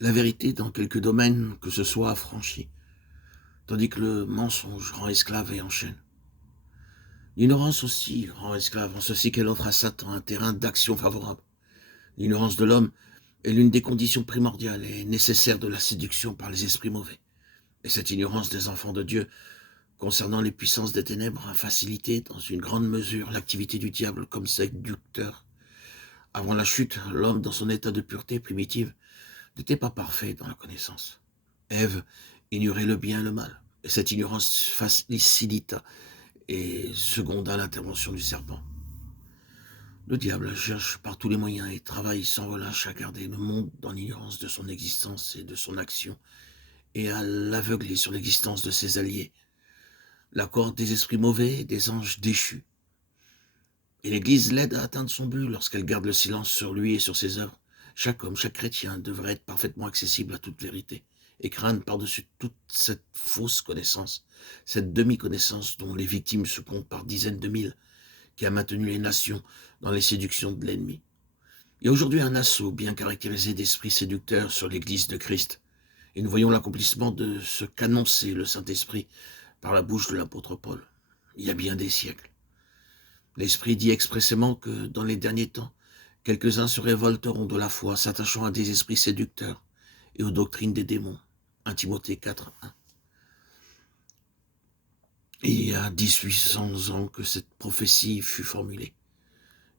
La vérité, dans quelques domaines que ce soit, affranchit, tandis que le mensonge rend esclave et enchaîne. L'ignorance aussi rend esclave, en ceci qu'elle offre à Satan un terrain d'action favorable. L'ignorance de l'homme est l'une des conditions primordiales et nécessaires de la séduction par les esprits mauvais. Et cette ignorance des enfants de Dieu concernant les puissances des ténèbres a facilité dans une grande mesure l'activité du diable comme séducteur. Avant la chute, l'homme, dans son état de pureté primitive, n'était pas parfait dans la connaissance. Ève ignorait le bien et le mal, et cette ignorance facilita et seconda l'intervention du serpent. Le diable cherche par tous les moyens et travaille sans relâche à garder le monde dans l'ignorance de son existence et de son action, et à l'aveugler sur l'existence de ses alliés, la corde des esprits mauvais et des anges déchus. Et l'Église l'aide à atteindre son but lorsqu'elle garde le silence sur lui et sur ses œuvres. Chaque homme, chaque chrétien devrait être parfaitement accessible à toute vérité et craindre par-dessus toute cette fausse connaissance, cette demi-connaissance dont les victimes se comptent par dizaines de mille, qui a maintenu les nations dans les séductions de l'ennemi. Il y a aujourd'hui un assaut bien caractérisé d'esprits séducteurs sur l'Église de Christ, et nous voyons l'accomplissement de ce qu'annonçait le Saint-Esprit par la bouche de l'apôtre Paul, il y a bien des siècles. L'Esprit dit expressément que, dans les derniers temps, quelques-uns se révolteront de la foi, s'attachant à des esprits séducteurs et aux doctrines des démons. 1 Timothée 4, 1. Et il y a 1800 ans que cette prophétie fut formulée.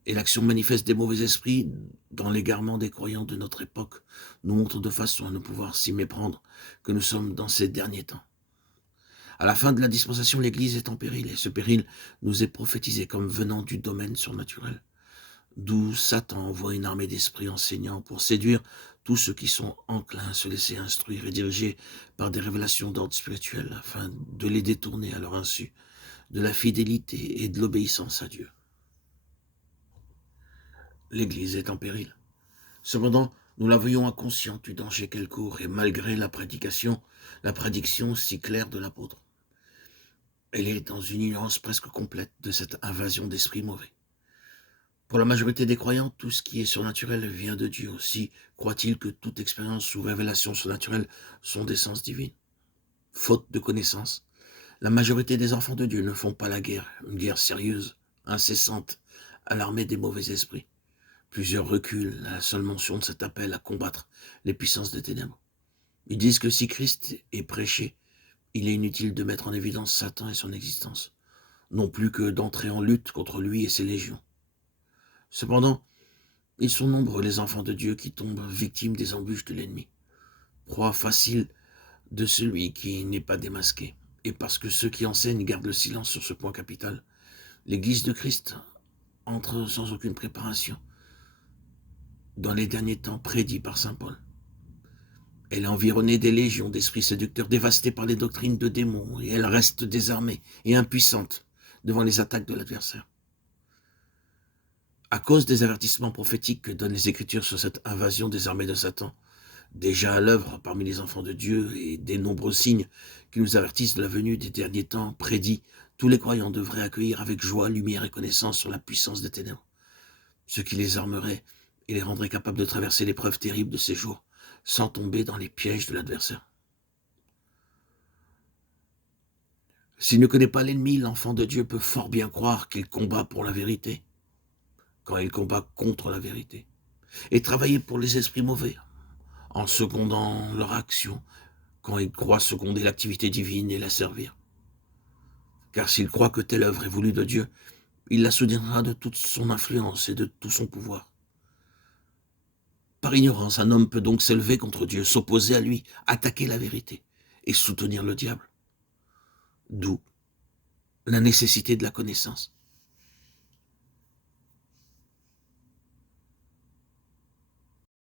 Et l'action manifeste des mauvais esprits dans l'égarement des croyants de notre époque nous montre de façon à ne pouvoir s'y méprendre que nous sommes dans ces derniers temps. À la fin de la dispensation, l'Église est en péril, et ce péril nous est prophétisé comme venant du domaine surnaturel, d'où Satan envoie une armée d'esprits enseignants pour séduire tous ceux qui sont enclins à se laisser instruire et diriger par des révélations d'ordre spirituel, afin de les détourner à leur insu de la fidélité et de l'obéissance à Dieu. L'Église est en péril. Cependant, nous la voyons inconsciente du danger qu'elle court, et malgré la prédiction si claire de l'apôtre. Elle est dans une ignorance presque complète de cette invasion d'esprits mauvais. Pour la majorité des croyants, tout ce qui est surnaturel vient de Dieu. Aussi croient-ils que toute expérience ou révélation surnaturelle sont d'essence divine. Faute de connaissance, la majorité des enfants de Dieu ne font pas la guerre, une guerre sérieuse, incessante, à l'armée des mauvais esprits. Plusieurs reculent à la seule mention de cet appel à combattre les puissances des ténèbres. Ils disent que si Christ est prêché, il est inutile de mettre en évidence Satan et son existence, non plus que d'entrer en lutte contre lui et ses légions. Cependant, ils sont nombreux les enfants de Dieu qui tombent victimes des embûches de l'ennemi, proie facile de celui qui n'est pas démasqué. Et parce que ceux qui enseignent gardent le silence sur ce point capital, l'Église de Christ entre sans aucune préparation dans les derniers temps prédits par saint Paul. Elle est environnée des légions d'esprits séducteurs dévastés par les doctrines de démons, et elle reste désarmée et impuissante devant les attaques de l'adversaire. À cause des avertissements prophétiques que donnent les Écritures sur cette invasion des armées de Satan, déjà à l'œuvre parmi les enfants de Dieu, et des nombreux signes qui nous avertissent de la venue des derniers temps prédits, tous les croyants devraient accueillir avec joie, lumière et connaissance sur la puissance des ténèbres, ce qui les armerait et les rendrait capables de traverser l'épreuve terrible de ces jours, sans tomber dans les pièges de l'adversaire. S'il ne connaît pas l'ennemi, l'enfant de Dieu peut fort bien croire qu'il combat pour la vérité, quand il combat contre la vérité, et travailler pour les esprits mauvais, en secondant leur action, quand il croit seconder l'activité divine et la servir. Car s'il croit que telle œuvre est voulue de Dieu, il la soutiendra de toute son influence et de tout son pouvoir. Par ignorance, un homme peut donc s'élever contre Dieu, s'opposer à lui, attaquer la vérité et soutenir le diable. D'où la nécessité de la connaissance.